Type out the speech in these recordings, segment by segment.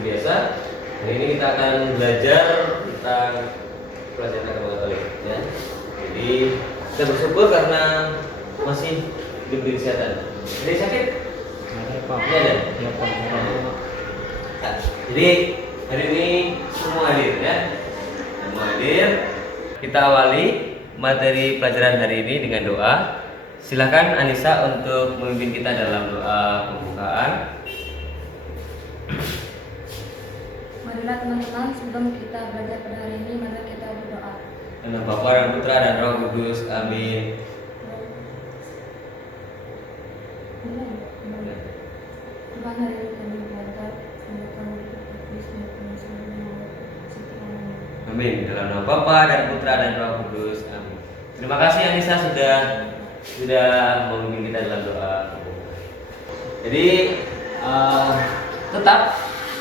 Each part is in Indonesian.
biasa. Hari ini kita akan belajar tentang pelajaran agama Katolik ya. Jadi kita bersyukur karena masih diberi kesehatan. Jadi sakit? Iya ada. Nah, jadi hari ini semua hadir ya. Semua hadir. Kita awali materi pelajaran hari ini dengan doa. Silakan Anissa untuk memimpin kita dalam doa pembukaan. Marilah teman-teman, sebelum kita belajar pada hari ini, mari kita berdoa. Dalam Bapa dan Putra dan Roh Kudus. Amin. Tuhan, hari ini kami belajar tentang Amin. Dalam nama Bapa dan Putra dan Roh Kudus. Amin. Terima kasih Anissa sudah memimpin kita dalam doa. Jadi tetap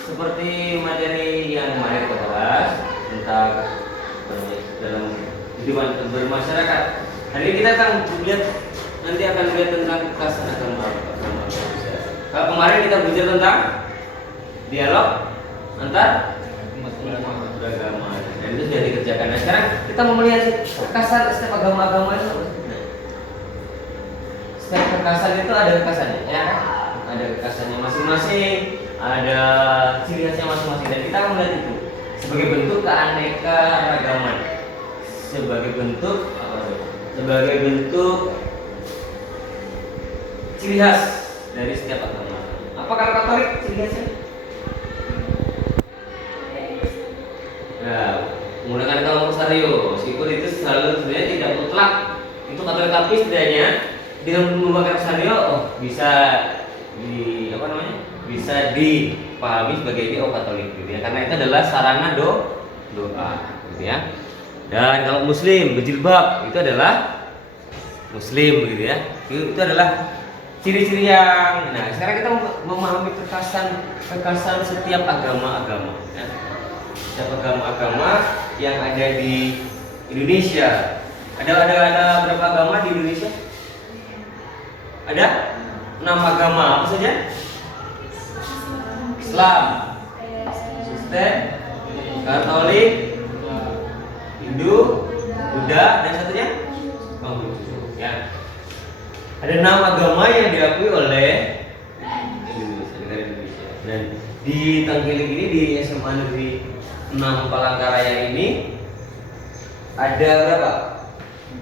seperti materi yang kemarin kita bahas tentang dalam kehidupan bermasyarakat. Hari ini kita akan melihat tentang kekerasan agama. Kalau kemarin kita belajar tentang dialog antar umat beragama dan itu sudah dikerjakan. Nah, sekarang kita mau melihat kekerasan setiap agama-agama itu. Setiap kekerasan itu ada kekerasannya, ya kan? Ada kekerasannya masing-masing, ada ciri khasnya masing-masing, dan kita akan melihat itu sebagai bentuk keanekaragaman, sebagai bentuk ciri khas dari setiap agama. Apa kalau Katolik ciri khasnya? Nah, menggunakan kalau rosario, meskipun itu selalu sebenarnya tidak mutlak itu Katolik, tapi setidaknya dengan menggunakan rosario bisa bisa dipahami sebagai dia Katolik gitu ya, karena itu adalah sarana doa gitu ya. Dan kalau Muslim berjilbab itu adalah Muslim gitu ya, itu adalah ciri-ciri yang. Nah, sekarang kita memahami kekerasan setiap agama-agama ya. Setiap agama-agama yang ada di Indonesia. Ada berapa agama di Indonesia? Ada 6 agama, apa saja? Islam, Kristen, Katolik, Hindu, Buddha, dan satunya Konghucu ya. Ada 6 agama yang diakui oleh Indonesia, negara Indonesia. Dan di Tangkiling ini, di SMA Negeri 6 Palangkaraya ini ada berapa?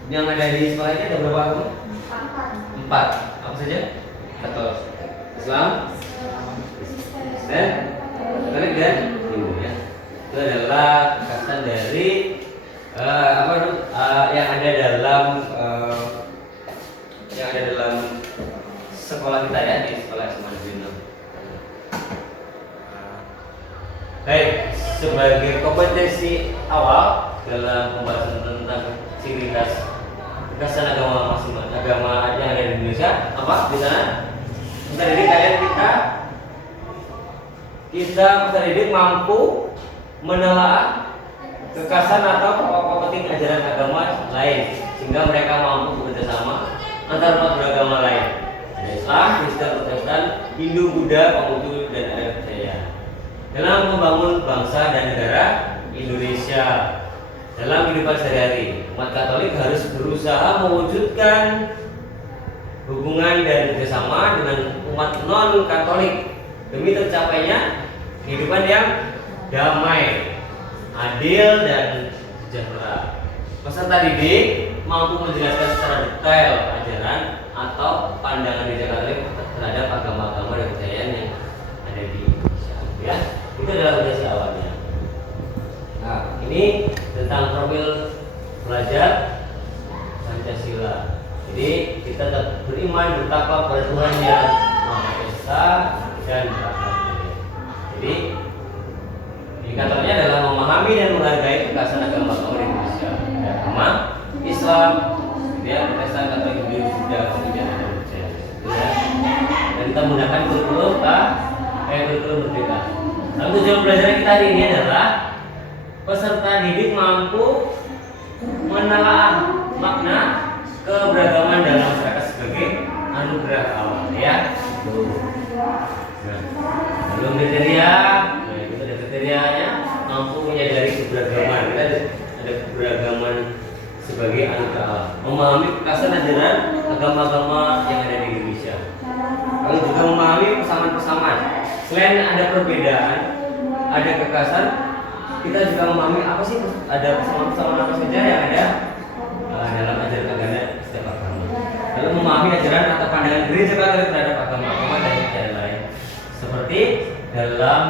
Yang ada di sekolah ini ada berapa agama? 4. Apa saja? Katolik, Islam, Kristen, Katolik, dan Hindu ya. Itu adalah kekerasan dari yang ada dalam sekolah kita ya, di sekolah SMA Negeri 6. Baik, sebagai kompetensi awal dalam pembahasan tentang ciri khas kekerasan agama masing-masing agama yang ada di Indonesia, apa di sana? Kita didik kalian peserta didik mampu menelaah kekerasan atau pokok penting ajaran agama lain, sehingga mereka mampu bekerja sama antar umat beragama lain. Ada Islam, Kristen, Protestan, Hindu, Buddha, Konghucu, dan ada percaya dalam membangun bangsa dan negara Indonesia. Dalam kehidupan sehari-hari, umat Katolik harus berusaha mewujudkan hubungan dan kerjasama dengan umat non-Katolik demi tercapainya kehidupan yang damai, adil, dan sejahtera. Peserta didik mampu menjelaskan secara detail ajaran atau pandangan gereja Katolik terhadap agama-agama dan kepercayaan yang ada di Indonesia. Ya, itu adalah fondasi awalnya. Nah, ini tentang profil pelajar Pancasila. Jadi kita tetap beriman, bertakwa pada Tuhan yang Maha Esa dan Rahmat. Jadi indikatornya adalah memahami dan menghargai kekerasan agama di Indonesia. Ada agama Islam, dia Protestan, Katolik, Hindu, Buddha, kemudian ada percaya. Dan kita menggunakan kurikulum berbeda. Lalu tujuan pelajaran kita hari ini adalah peserta didik mampu menelaah makna keberagaman dalam masyarakat sebagai anugerah Allah ya. Lalu kriteria, memahami kekasan ajaran agama-agama yang ada di Indonesia. Lalu juga memahami persamaan-persamaan. Selain ada perbedaan, ada kekasan, kita juga memahami apa sih ada persamaan-persamaan apa saja yang ada dalam ajaran agama setiap agama. Lalu memahami ajaran atau pandangan gereja Katolik terhadap agama-agama dan ajaran lain. Seperti dalam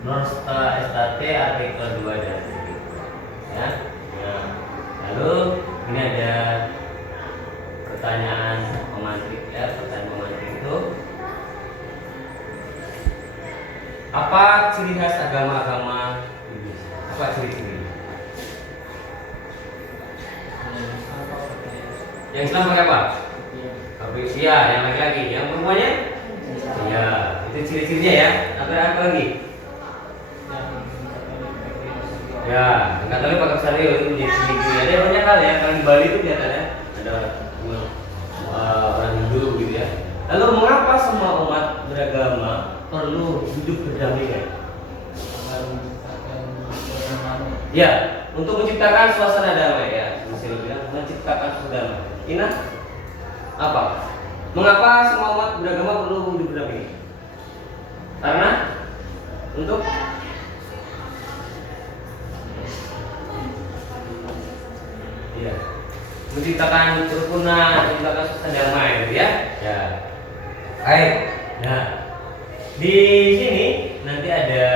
Norsta STT artikel 2 dan 3. Ya. Nah, lalu ini ada pertanyaan pemantik ya, pertanyaan pemantik itu apa ciri khas agama-agama Indonesia? Apa ciri-ciri? Yang Islam pakai apa? Iya, yang laki-laki, yang perempuannya? Iya, itu ciri-cirinya ya. Apa lagi? Ya, Katolik pakai psaleo itu menjadi ciri-ciri. Ada banyak hal ya. Kalau di Bali itu biasanya ada orang Hindu gitu ya. Lalu mengapa semua umat beragama perlu hidup berdampingan? Ya, untuk menciptakan suasana damai ya. Misalnya bilang menciptakan suasana damai. Ina, apa? Mengapa semua umat beragama perlu hidup berdampingan? Karena untuk ya, menciptakan kerukunan, menciptakan suasana damai, gitu ya. Ya. Baik. Nah, di sini nanti ada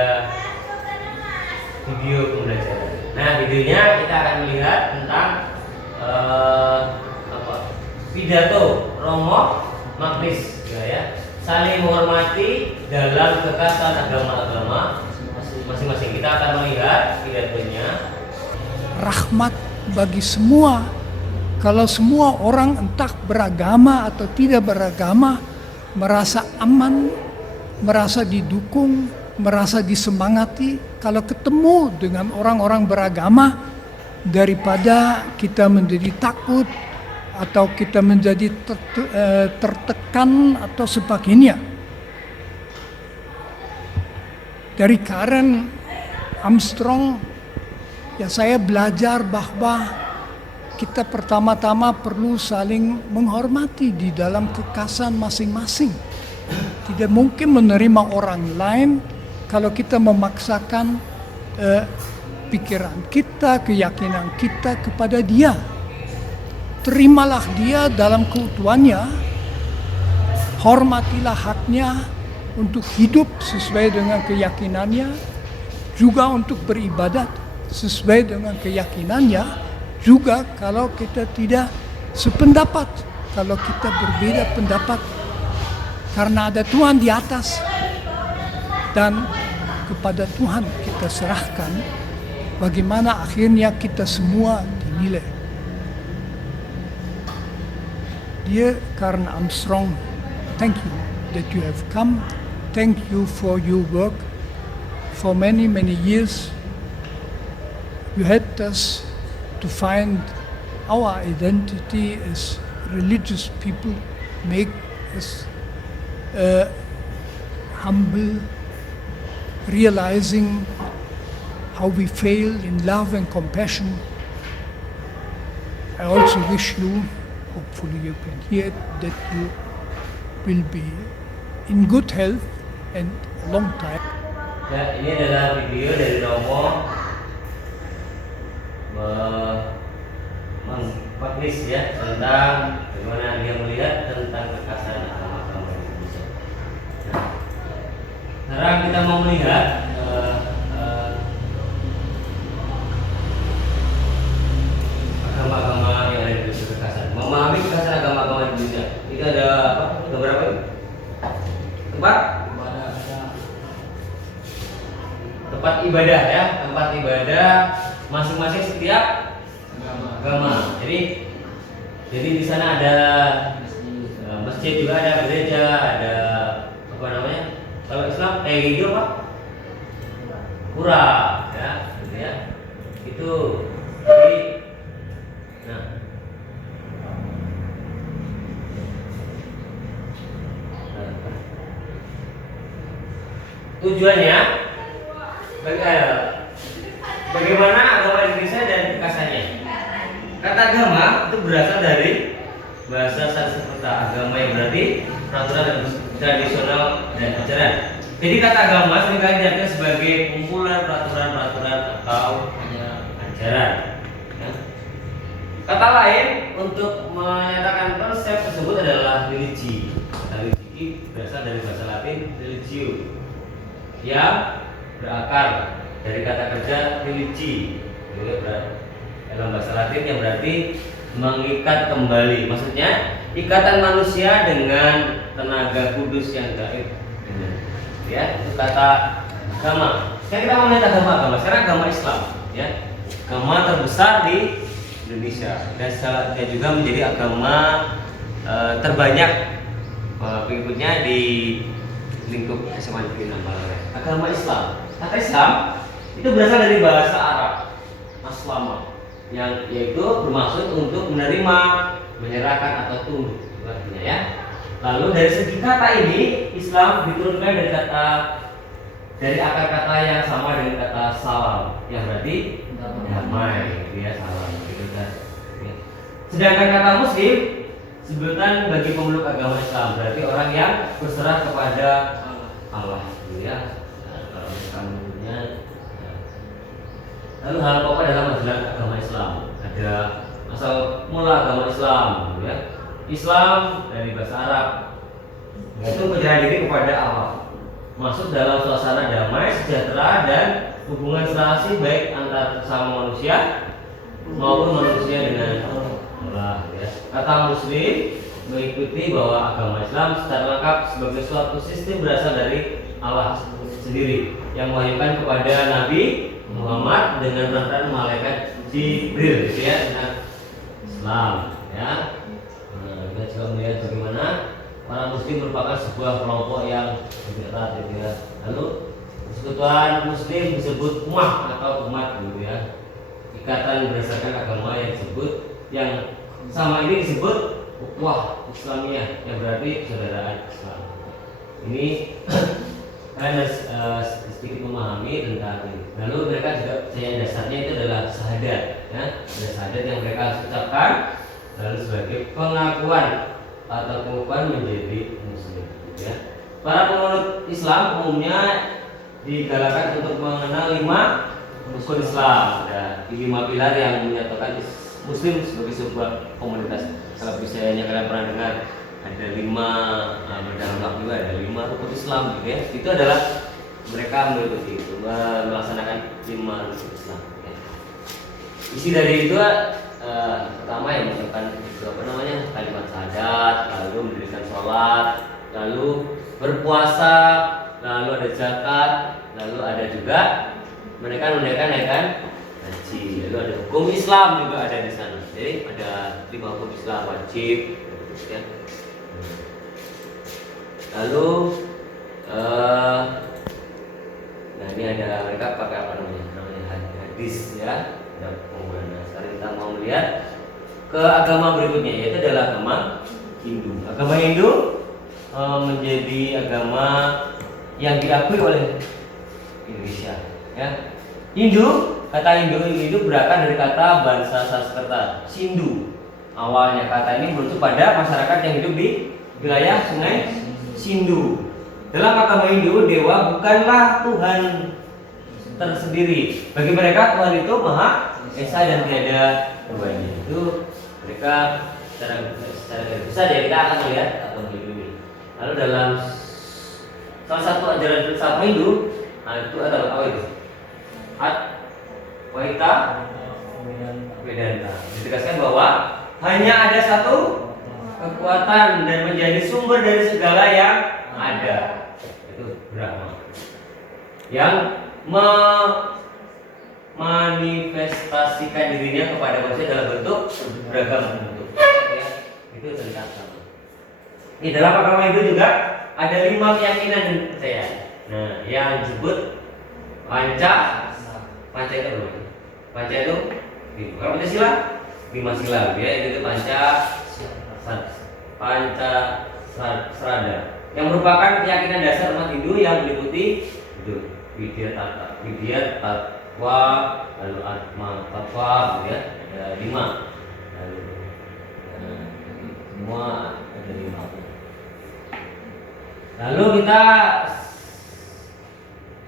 video pembelajaran. Nah, videonya kita akan melihat tentang pidato Romo Magnis, ya. Saling menghormati dalam kekasan agama-agama masing-masing. Kita akan melihat pidatonya. Rahmat bagi semua. Kalau semua orang entah beragama atau tidak beragama merasa aman, merasa didukung, merasa disemangati kalau ketemu dengan orang-orang beragama, daripada kita menjadi takut atau kita menjadi tertekan atau sebagainya. Dari Karen Armstrong ya, saya belajar bahwa kita pertama-tama perlu saling menghormati di dalam kekasan masing-masing. Tidak mungkin menerima orang lain kalau kita memaksakan pikiran kita, keyakinan kita kepada dia. Terimalah dia dalam keutuhannya, hormatilah haknya untuk hidup sesuai dengan keyakinannya, juga untuk beribadat sesuai dengan keyakinannya, juga kalau kita tidak sependapat, kalau kita berbeda pendapat, karena ada Tuhan di atas dan kepada Tuhan kita serahkan bagaimana akhirnya kita semua dinilai. Dear Karen Armstrong, thank you that you have come. Thank you for your work. For many, many years, you helped us to find our identity as religious people, make us humble, realizing how we fail in love and compassion. I also wish you, hopefully you can hear it, that you will be in good health and a long time. Ya, ini adalah video dari Romo Magnis ya, tentang bagaimana dia melihat tentang kekasan agama-agama Indonesia. Nah, sekarang kita mau melihat agama-agama yang ada di Indonesia, kekasan. Memahami kekasan agama-agama Indonesia. Itu ada apa? Beberapa ini? Tempat ibadah ya, tempat ibadah masing-masing setiap agama. Jadi di sana ada masjid juga, ada gereja, ada apa namanya? Kalau Islam kayak gitu apa? Pura, ya, gitu ya. Itu jadi, nah, tujuannya bagaimana agama Indonesia dan kekasannya. Kata agama itu berasal dari berarti peraturan tradisional dan ajaran. Jadi kata agama seringkali diartikan sebagai kumpulan peraturan-peraturan atau ajaran. Ya. Kata lain untuk menyatakan konsep tersebut adalah religi. Kata religi berasal dari bahasa Latin religio, yang berakar dari kata kerja religi, dalam bahasa Latin yang berarti mengikat kembali. Maksudnya ikatan manusia dengan tenaga kudus yang gaib. Ya, itu kata agama. Sekarang kita mau lihat agama. Sekarang agama Islam, ya. Agama terbesar di Indonesia dan juga menjadi agama terbanyak pengikutnya di lingkup SMA Negeri 6 Palangkaraya. Agama Islam. Kata Islam itu berasal dari bahasa Arab aslama, yang yaitu bermaksud untuk menerima, menyerahkan atau tunduk, artinya ya. Lalu dari segi kata ini, Islam diturunkan dari akar kata yang sama dengan kata salam, yang berarti damai, ya salam gitu kan. Sedangkan kata Muslim sebutan bagi pemeluk agama Islam, berarti orang yang berserah kepada Allah, gitu ya. Kalau kamunya, lalu hal pokok dalam ajaran agama Islam ada asal mula agama Islam, gitu ya. Islam dari bahasa Arab itu menyerah diri kepada Allah, masuk dalam suasana damai, sejahtera dan hubungan serasi baik antar sesama manusia maupun manusia dengan Allah. Ya. Kata Muslim mengikuti bahwa agama Islam secara lengkap sebagai suatu sistem berasal dari Allah sendiri yang mewahyukan kepada Nabi Muhammad dengan perantara malaikat Jibril, ya, dengan Islam. Ya. Kita juga melihat bagaimana para Muslim merupakan sebuah kelompok yang berat, gitu ya. Lalu persekutuan Muslim disebut ummah atau umat, gitu ya. Ikatan berdasarkan agama yang disebut, yang sama ini disebut ukhuwah Islamiyah, yang berarti saudaraan Islam. Ini kalian sedikit memahami tentang ini. Lalu mereka juga yang dasarnya itu adalah syahadat, ya. Ada syahadat yang mereka ucapkan lalu sebagai pengakuan atau pengakuan menjadi Muslim, ya. Para pemeluk Islam umumnya digalakkan untuk mengenal 5 rukun Islam. Ada 5 pilar yang menyatakan Muslim sebagai sebuah komunitas. Kalau misalnya kalian pernah dengar ada 5 berdalam juga ada 5 rukun Islam, gitu ya. Itu adalah mereka mengikuti itu, melaksanakan 5 rukun Islam, ya. Isi dari itu pertama yang mengucapkan kalimat syahadat, lalu mendirikan sholat, lalu berpuasa, lalu ada zakat, lalu ada juga mereka menunaikan haji, lalu ada hukum Islam juga ada di sana. Jadi ada 5 hukum Islam wajib, ya. Lalu nah ini ada mereka pakai apa namanya hadis, ya. Nah, sekarang kita mau melihat ke agama berikutnya, yaitu adalah agama Hindu. Agama Hindu menjadi agama yang diakui oleh Indonesia, ya. Hindu, kata Hindu berakar dari kata bahasa Sanskerta Sindhu. Awalnya kata ini merujuk pada masyarakat yang hidup di wilayah Sungai Sindhu. Dalam agama Hindu, dewa bukanlah Tuhan tersendiri. Bagi mereka Tuhan itu Maha Esa dan tiada duanya. Itu mereka secara besar, ya, kita akan melihat agama Hindu ini. Lalu dalam salah satu ajaran filsafat Hindu, itu adalah apa itu? Advaita Vedanta. Ditegaskan bahwa hanya ada satu kekuatan dan menjadi sumber dari segala yang ada. Itu Brahma. Yang manifestasikan dirinya kepada manusia dalam bentuk beragam bentuk, ya. Itu tentang agama. Di dalam agama Hindu juga ada 5 keyakinan dan kepercayaan. Nah, yang disebut panca itu apa? Panca itu 5. Kalau Pancasila 5 sila, ya. Itu panca Srada, yang merupakan keyakinan dasar umat Hindu yang meliputi itu Widya Tatwa, lalu Atma Tatwa, gitu ya. Ada 5. Lalu semua ada 5. Lalu kita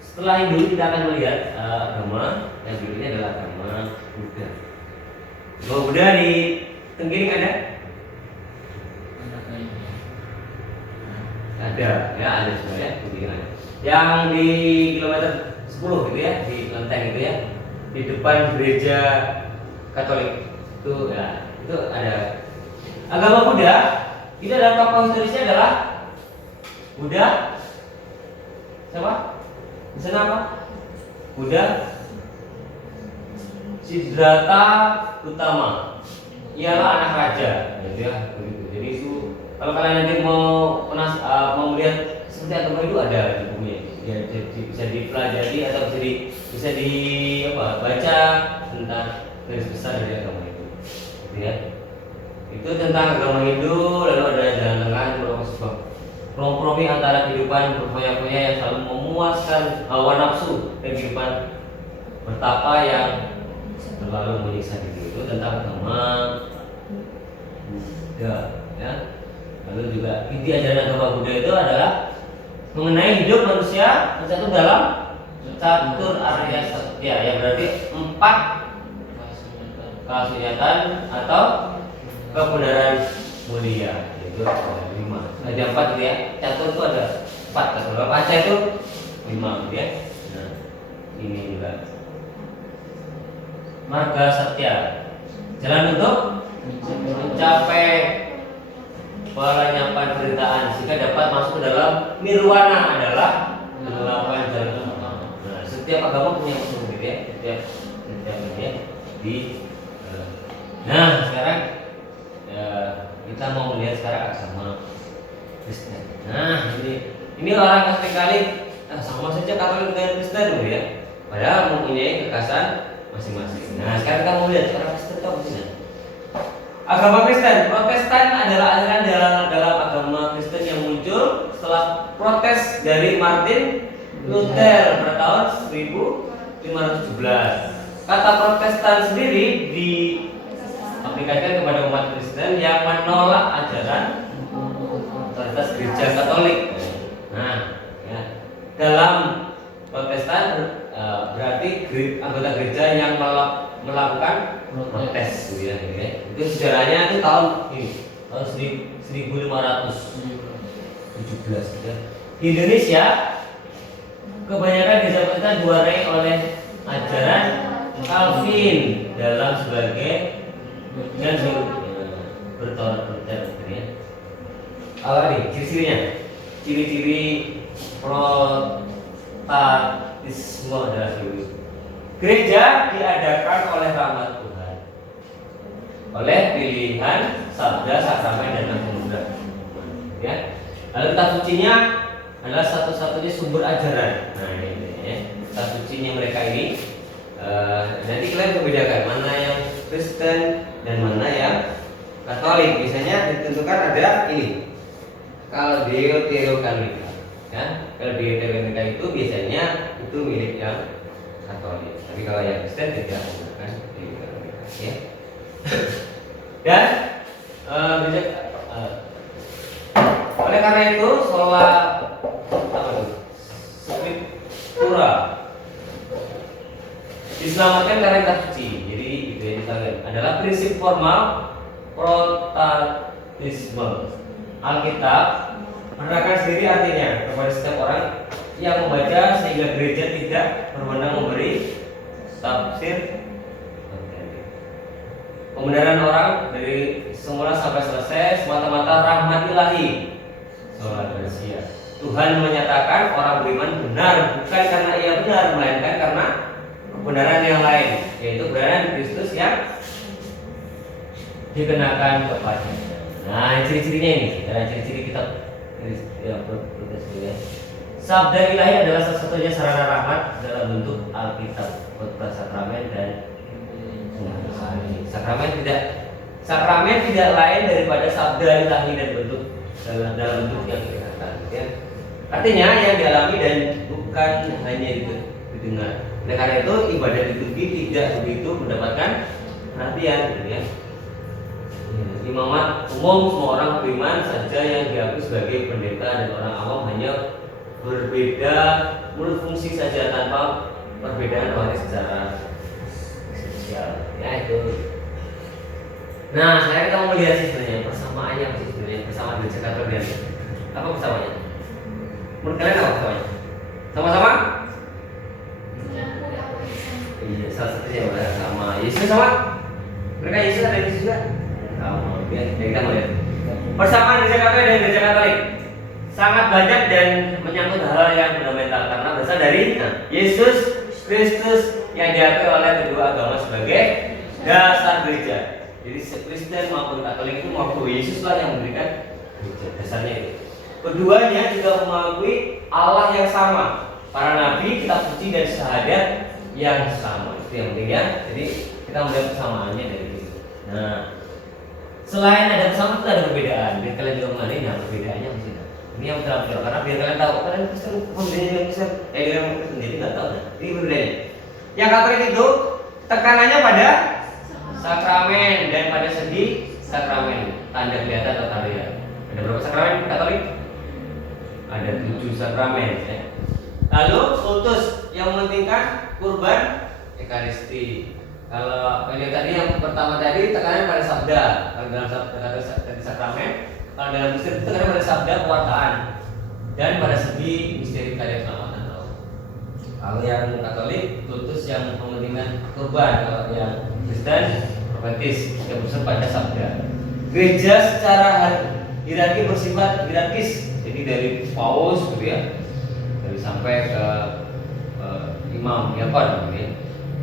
setelah Hindu kita akan melihat agama yang berikutnya adalah agama Buddha. Agama Buddha di Tenggiring ada? Ada, ya ada sebenarnya Tenggiring ada. Yang di kilometer 10 gitu ya, di Lenteng itu ya, di depan gereja Katolik itu ya, itu ada. Agama Buddha itu adalah tokoh historisnya adalah Buddha siapa? Misalnya apa? Buddha Siddhartha Gautama. Ialah anak raja, gitu ya. Jadi itu kalau kalian nanti mau melihat seperti agama itu ada di bukunya. Ya, bisa dipelajari atau bisa baca tentang garis besar dari agama itu. Gitu ya. Itu tentang agama Hindu, lalu ada jalan tengah merupakan kompromi antara kehidupan berfoya-foya yang selalu memuaskan hawa nafsu dan kehidupan bertapa yang terlalu menyiksa diri. Itu tentang agama Buddha, ya. Lalu juga inti ajaran agama Buddha itu adalah mengenai hidup manusia tercatur dalam catur arya satya, ya berarti 4 kasunyatan atau kebenaran mulia, itu ada 5. Ada 4 gitu ya. Catur itu ada 4. Kalau panca itu 5 gitu ya. Nah, ini juga marga satya, jalan untuk mencapai penyampan penderitaan sehingga dapat masuk ke dalam nirwana adalah 8 jalan utama. Nah, setiap agama punya usul gitu ya. Setiap ya, di nah sekarang kita mau melihat sekarang agama Kristen. Nah, ini orang sering kali sama saja Katolik dengan Kristen gitu ya. Padahal mempunyai kekasan masing-masing. Nah, sekarang kita mau lihat orang Kristen itu apa sih? Agama Kristen, Protestan adalah aliran dalam agama Kristen yang muncul setelah protes dari Martin Luther pada tahun 1517. Kata Protestan sendiri diaplikasikan kepada umat Kristen yang menolak ajaran otoritas gereja Katolik. Nah, ya. Dalam Protestan berarti anggota gereja yang melakukan protes, gitu ya. Itu sejarahnya itu tahun 1517. Ya. Di Indonesia kebanyakan gereja Protestan diwarai oleh ajaran Calvin dalam sebagai dan bertoleransi ya. Apa nih ciri-cirinya? Ciri-ciri protestantisme adalah ini. Gereja diadakan oleh rahmat Tuhan, oleh pilihan sabda, sakramen dan anugerah. Ya. Lalu kitab sucinya adalah satu-satunya sumber ajaran. Nah ini ya. Kitab sucinya mereka ini nanti kalian membedakan mana yang Kristen dan mana yang Katolik. Biasanya ditentukan ada ini. Kaldeo Theokanika, ya. Kaldeo Theokanika itu biasanya itu milik yang Katolik. Tapi kalau yang Kristen tidak menggunakan Theokanika, ya. Dan oleh karena itu sola Scriptura diselamatkan karena kitab suci. Jadi itu yang adalah prinsip formal protestantisme. Alkitab menerangkan sendiri artinya kepada setiap orang yang membaca sehingga gereja tidak berwenang memberi tafsir kebenaran orang dari semula sampai selesai semata-mata rahmat ilahi. Tuhan menyatakan orang beriman benar bukan karena ia benar, melainkan karena kebenaran yang lain, yaitu kebenaran Kristus yang dikenakan kepadanya. Nah, ciri-cirinya ini, ciri-ciri kitab sabda ilahi adalah satu-satunya sarana rahmat dalam bentuk Alkitab, khotbah, sakramen dan sakramen tidak lain daripada sabda ilahi dan bentuk dalam bentuk yang kelihatan. Ya. Artinya yang dialami dan bukan hanya didengar. Oleh karena itu ibadah liturgi tidak begitu mendapatkan perhatian, gitu ya. Imamat umum semua orang beriman saja yang diakui sebagai pendeta dan orang awam hanya berbeda menurut fungsi saja tanpa perbedaan waris secara sosial. Ya itu. Nah, sekarang kita mau melihat sih sebenarnya persamaannya apa sih sebenarnya persamaan gereja Katolik dan apa persamaannya? Menurut kalian apa persamaannya? Sama-sama? Iya, salah satunya ya, sama Yesus sama. Mereka Yesus ada Yesus juga. Sama. Ya, kita melihat. Persamaan gereja Katolik dan gereja Katolik sangat banyak dan menyangkut hal yang fundamental karena berasal dari Yesus Kristus yang diakui oleh kedua agama sebagai dasar gereja. Jadi Kristen maupun Katolik itu mengakui Yesus lah yang memberikan gereja, dasarnya itu. Keduanya juga mengakui Allah yang sama, para nabi, kitab suci dan syahadat yang sama. Itu yang penting ya. Jadi kita melihat persamaannya dari itu. Nah, selain ada persamaan itu ada perbedaan. Biar kalian juga mengenai nah perbedaannya apa sih? Ini yang benar-benar karena biar kalian tahu kalian Kristen pembedanya Kristen, dengan sendiri nggak tahu. Nah, ini perbedaannya. Yang Katolik itu tekanannya pada sakramen dan pada segi sakramen, tanda kelihatan atau tanda lihat. Ada berapa sakramen Katolik? Ada 7 sakramen ya. Lalu kultus yang mementingkan kurban ekaristi. Kalau yang tadi yang pertama tadi tekanan pada sabda. Kalau dalam sabda tadi sakramen, kalau dalam misteri itu tekanan pada sabda pewartaan dan pada segi misteri karya keselamatan. Kalau yang Katolik kultus yang mementingkan kurban, kalau yang Kristen profetis yang bersumber pada sabda. Gereja secara hierarki bersifat hierarkis, jadi dari paus gitu ya, dari sampai ke imam diakon gitu ya.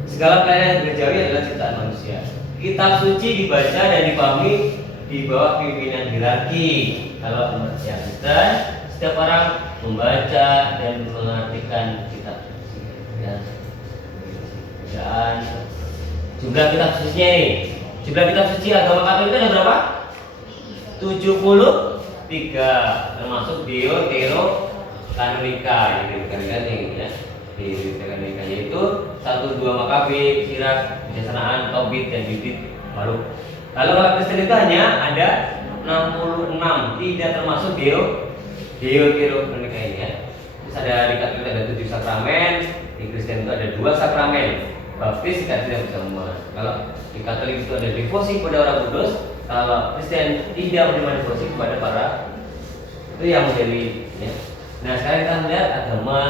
Segala pelayanan gerejawi adalah ciptaan manusia. Kitab suci dibaca dan dipahami di bawah pimpinan hierarki. Kalau yang Kristen, setiap orang membaca dan mengartikan kitab suci ya. Dan jumlah kitab sucinya nih. Jumlah kitab suci agama Katolik itu ada berapa? 73, termasuk Deutero Kanonika, gitu kan ini ya. Di Kanonika yaitu 1-2 Makabe, Sirak, Bijaksanaan, Tobit dan Judit Baruk. Lalu kalau Kristen itu hanya ada 66, tidak termasuk Deutero Kanonika ini ya. Terus ada di Katolik ada 7 sakramen, di Kristen itu ada 2 sakramen. Baptis tidak semua. Kalau di Katolik itu ada devosi kepada orang kudus, kalau Kristen tidak menerima devosi kepada para itu yang menjadi ya. Nah sekarang kita melihat agama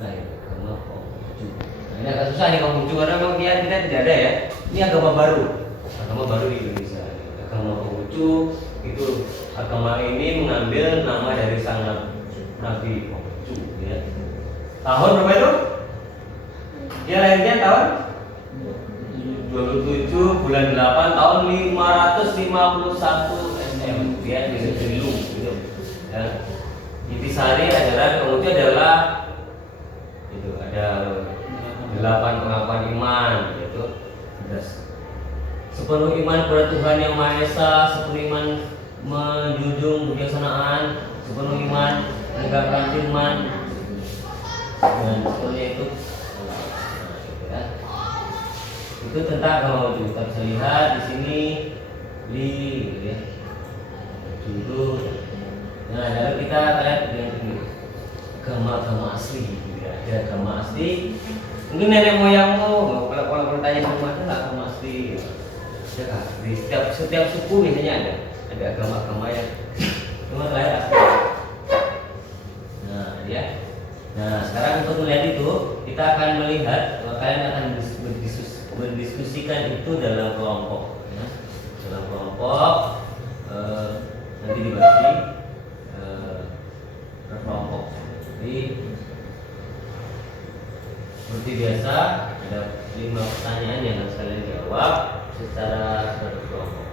Konghucu. Nah ini agak susah nih Konghucu karena memang dia tidak ada ya. Ini agama baru di Indonesia. Agama Konghucu itu agama ini mengambil nama dari sang Nabi Konghucu ya. Tahun berapa itu? Dia lahirnya tahun 27 bulan 8 tahun 551 SM. Dia dari Lu gitu. Ya. Intisari ajaran Konghucu adalah itu ada 8 pengakuan iman yaitu sepenuh iman kepada Tuhan yang Maha Esa, sepenuh iman menjunjung kebijaksanaan, sepenuh iman menegakkan firman dan seterusnya itu. Itu tentang agama Konghucu. Kita bisa lihat di sini gitu ya. Dulu. Nah, lalu kita lihat yang ini agama asli gitu ya. Ada agama asli. Mungkin nenek moyangmu kalau tanya semua itu agama asli. Ya, di setiap suku biasanya ada agama-agama yang memang lahir asli. Nah, ya. Nah, sekarang untuk melihat itu, kita akan melihat kalian akan berdiskusikan itu dalam kelompok ya. Dalam kelompok nanti dibagi per kelompok. Jadi seperti biasa ada 5 pertanyaan yang harus kalian jawab secara berkelompok.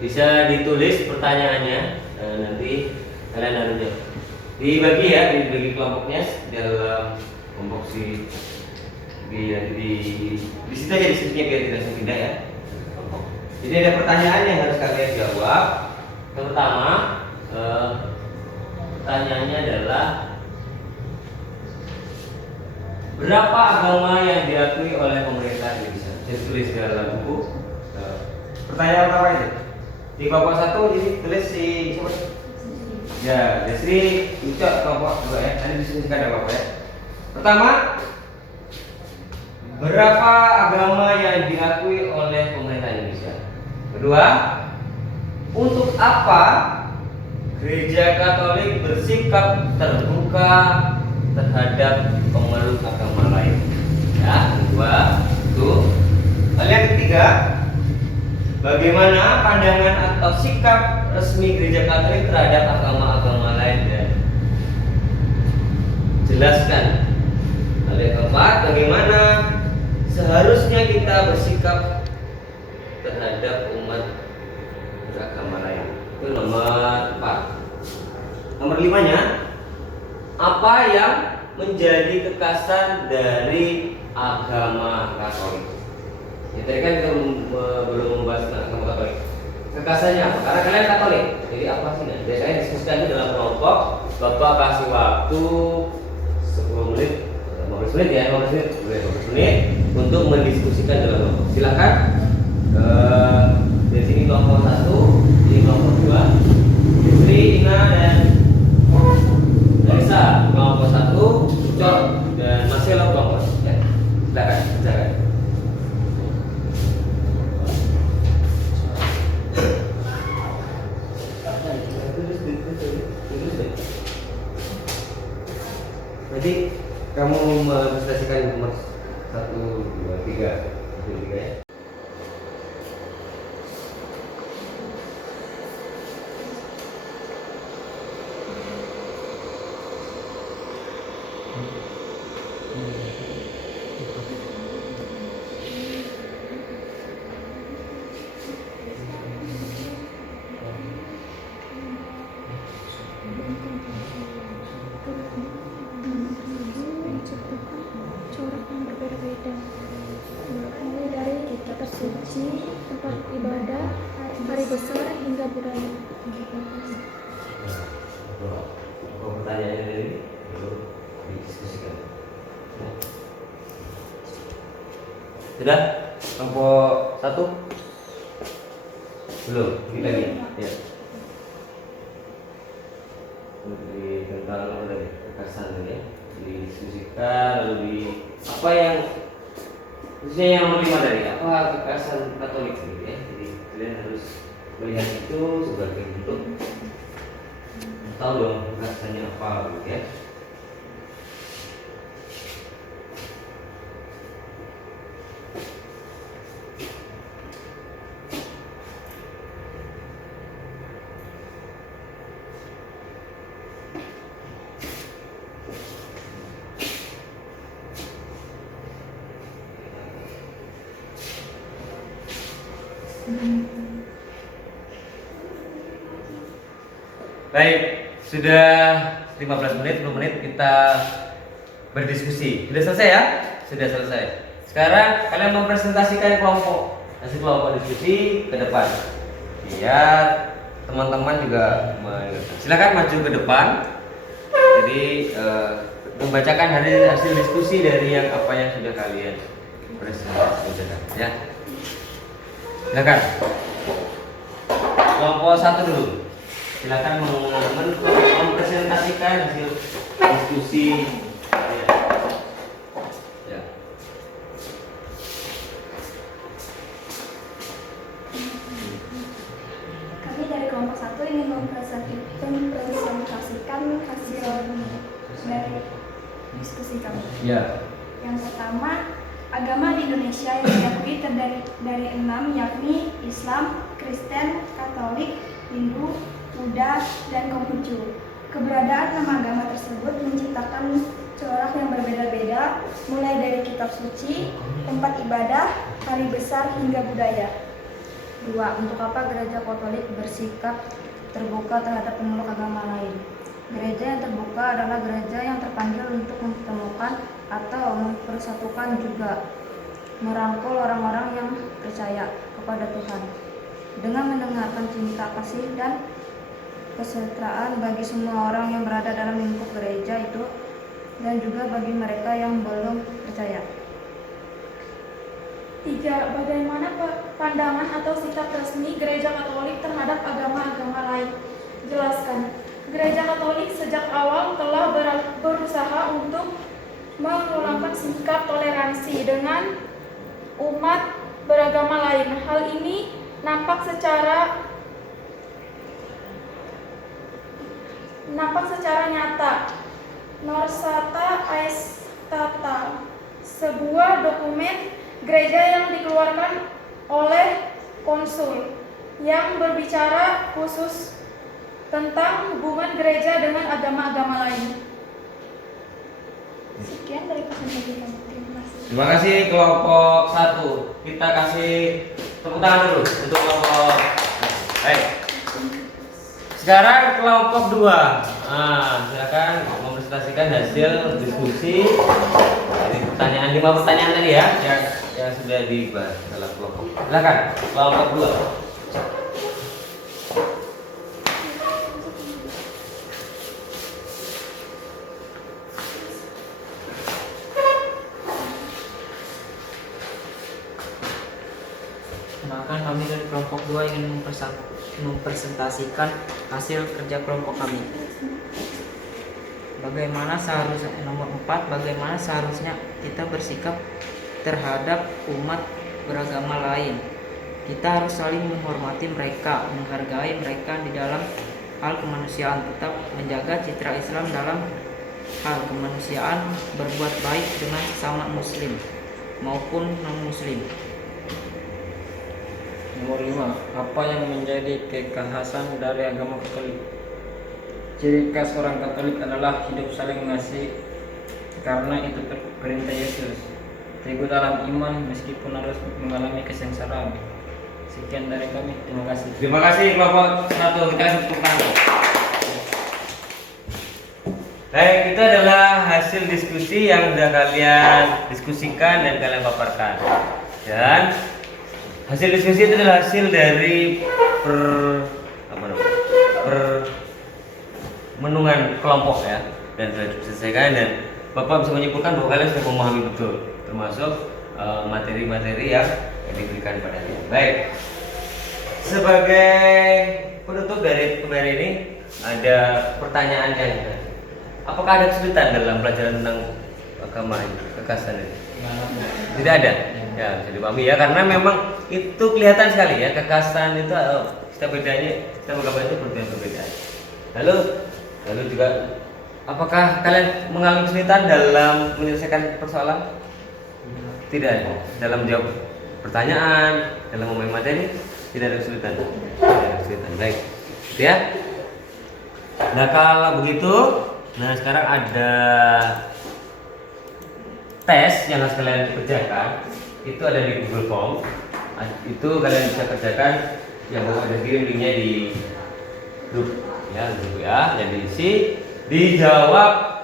Bisa ditulis pertanyaannya nanti kalian harusnya dibagi ya, dibagi kelompoknya dalam kelompok di situ aja diskusinya biar tidak pindah ya. Jadi ada pertanyaan yang harus kalian jawab. Yang pertama, pertanyaannya adalah berapa agama yang diakui oleh pemerintah Indonesia? Saya tulis di dalam buku. Pertanyaan pertama itu di kelompok 1 jadi tulis si siapa? Ya, jadi Ucok kelompok 2 ya. Nanti diskusikan ada apa ya. Pertama, berapa agama yang diakui oleh pemerintah Indonesia? Kedua, untuk apa Gereja Katolik bersikap terbuka terhadap pemeluk agama lain? Ya, kedua itu. Lalu yang ketiga, bagaimana pandangan atau sikap resmi Gereja Katolik terhadap agama-agama lain dan jelaskan. Lalu yang keempat, bagaimana seharusnya kita bersikap terhadap umat beragama lain. Itu nomor 4. Nomor 5-nya, apa yang menjadi kekasan dari agama Katolik? Ya, tadi kan kita belum membahas tentang agama Katolik. Kekasannya apa? Karena kalian Katolik, jadi apa sih? Nah, biasanya diskusikan itu dalam kelompok. Bapak kasih waktu 10 menit, 15 menit ya, 15 menit untuk mendiskusikan dalam kelompok. Silakan. Dari sini kelompok 1, di kelompok 2, Istri, Ina dan Darisa kelompok 1, Ucok dan Marcelo kelompok 1. Ya, silakan. Jadi kamu mempresentasikan nomor 1, 2, 3 ya. Corak yang berbeda-beda, mulai dari kitab tersuci, tempat ibadah, hari besar hingga budaya. Pertanyaannya ini perlu didiskusikan. Sudah? Kelompok 1? Belum? Ini lagi? Ya. Tentang dari kekasan ya, didiskusikan lalu di apa yang khususnya yang nomor 5 dari apa kekasan Katolik gitu ya. Jadi kalian harus melihat itu sebagai bentuk tahu dong kekasannya apa gitu ya. Baik, sudah 15 menit, 10 menit kita berdiskusi. Sudah selesai ya? Sudah selesai. Sekarang kalian mempresentasikan kelompok, hasil kelompok diskusi ke depan. Biar teman-teman juga silakan maju ke depan. Jadi membacakan hasil diskusi dari yang apa yang sudah kalian presentasikan ya. Silakan. Kelompok 1 dulu. Silakan mempresentasikan hasil diskusi. Ya. Kami dari kelompok 1 ingin mempresentasikan hasil dari diskusi kami. Ya. Yang pertama, agama di Indonesia yang diakui terdiri dari 6, yakni Islam, Kristen, Katolik, Hindu, Buddha, dan Konghucu. Keberadaan 6 agama tersebut menciptakan corak yang berbeda-beda, mulai dari kitab suci, tempat ibadah, hari besar, hingga budaya. 2. Untuk apa Gereja Katolik bersikap terbuka terhadap pemeluk agama lain. Gereja yang terbuka adalah gereja yang terpanggil untuk mempertemukan atau mempersatukan juga merangkul orang-orang yang percaya kepada Tuhan dengan mendengarkan cinta kasih dan kesejahteraan bagi semua orang yang berada dalam lingkup gereja itu dan juga bagi mereka yang belum percaya. 3. Bagaimana pandangan atau sikap resmi Gereja Katolik terhadap agama-agama lain? Jelaskan. Gereja Katolik sejak awal telah berusaha untuk mengulangkan sikap toleransi dengan umat beragama lain. Hal ini nampak secara nyata. Norsata Aestata, sebuah dokumen gereja yang dikeluarkan oleh konsul yang berbicara khusus tentang hubungan gereja dengan agama-agama lain. Sekian dari presentasi kami. Terima kasih. Terima kasih kelompok 1. Kita kasih tepuk tangan dulu untuk kelompok. Baik. Sekarang kelompok 2. Silakan mempresentasikan hasil diskusi dari pertanyaan 5 pertanyaan tadi ya yang sudah dibahas dalam kelompok. Silakan kelompok 2. Maka kami dari kelompok 2 ingin mempresentasikan hasil kerja kelompok kami. Nomor 4, bagaimana seharusnya kita bersikap terhadap umat beragama lain. Kita harus saling menghormati mereka, menghargai mereka di dalam hal kemanusiaan, tetap menjaga citra Islam dalam hal kemanusiaan, berbuat baik dengan sesama muslim maupun non-muslim. Nomor 5. Apa yang menjadi kekhasan dari agama Katolik? Ciri khas orang Katolik adalah hidup saling mengasihi, karena itu perintah Yesus. Teguh dalam iman meskipun harus mengalami kesengsaraan. Sekian dari kami. Terima kasih. Terima kasih kelompok 1. Kita kasih tepuk tangan. Baik, itu adalah hasil diskusi yang sudah kalian diskusikan dan kalian paparkan. Dan hasil diskusi itu adalah hasil dari menungan kelompok ya, dan sudah diselesaikan, dan Bapak bisa menyimpulkan bahwa kalian sudah memahami betul, termasuk materi-materi yang diberikan pada kalian. Baik, sebagai penutup dari pembelajaran ini ada pertanyaan yang apakah ada kesulitan dalam pelajaran tentang agama ini, kekhasan ini? Tidak ada. Ya, bisa dipahami ya, karena memang itu kelihatan sekali ya, kekhasan itu setiap agama itu berbeda. Lalu juga apakah kalian mengalami kesulitan dalam menyelesaikan persoalan? Tidak ada. Dalam menjawab pertanyaan, dalam memahami materi, tidak ada kesulitan. Tidak ada kesulitan. Baik. Gitu ya. Nah, kalau begitu, sekarang ada tes yang harus kalian kerjakan. Itu ada di Google Form. Itu kalian bisa kerjakan, yang Bapak ada kirim linknya di grup ya, grup ya, dan diisi, dijawab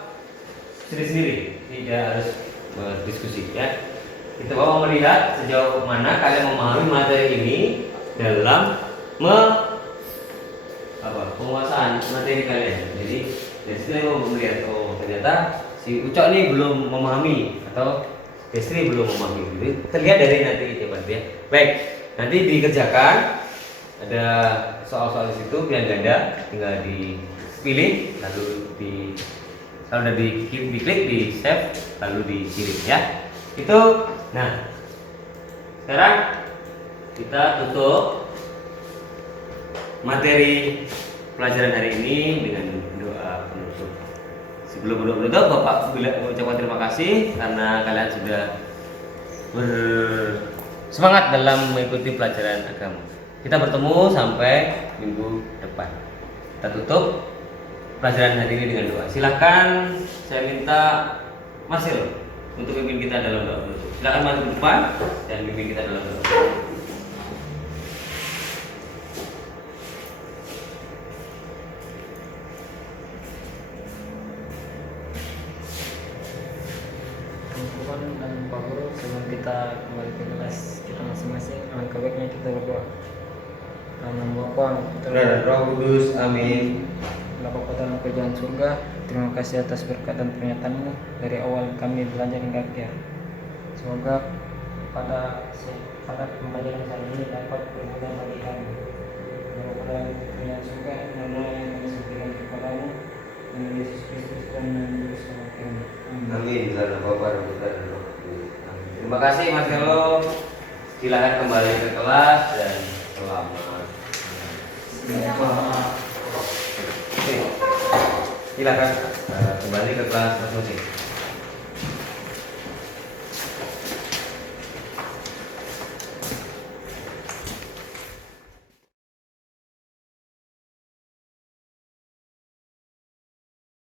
sendiri-sendiri, tidak harus berdiskusi ya. Kita mau melihat sejauh mana kalian memahami materi ini dalam penguasaan materi kalian. Jadi dari sini mau melihat, oh ternyata si Ucok ini belum memahami atau Destri belum memahami. Jadi terlihat dari nanti coba ya. Baik, nanti dikerjakan, ada soal-soal di situ pilihan ganda, tinggal dipilih, lalu kalau udah diklik, di save, lalu dikirim ya. Itu. Nah, sekarang kita tutup materi pelajaran hari ini dengan doa penutup. Sebelum berdoa penutup, Bapak mengucapkan terima kasih karena kalian sudah bersemangat dalam mengikuti pelajaran agama. Kita bertemu sampai minggu depan. Kita tutup pelajaran hari ini dengan doa. Silakan saya minta Marcel untuk pimpin kita dalam doa penutup. Silakan maju ke depan dan pimpin kita dalam doa. alangkah baiknya kita berdoa. Dalam nama Bapa, Putra, Dan Roh Kudus, amin. Bapa dalam kerajaan surga, terima kasih atas berkat dan pernyataan-Mu dari awal kami belajar hingga akhir. Semoga pada pembelajaran kali ini dapat berguna bagi kami. Bapa dalam kerajaan surga, nama yang kami sampaikan kepadamu, dengan Yesus Kristus dan Juru Selamat kami. Amin. Amin. Dalam nama Bapa dan Putra dan Roh Kudus. Amin. Terima kasih Mas Carlo. Silakan kembali ke kelas dan selamat. Oke. Silakan kembali ke kelas masing-masing.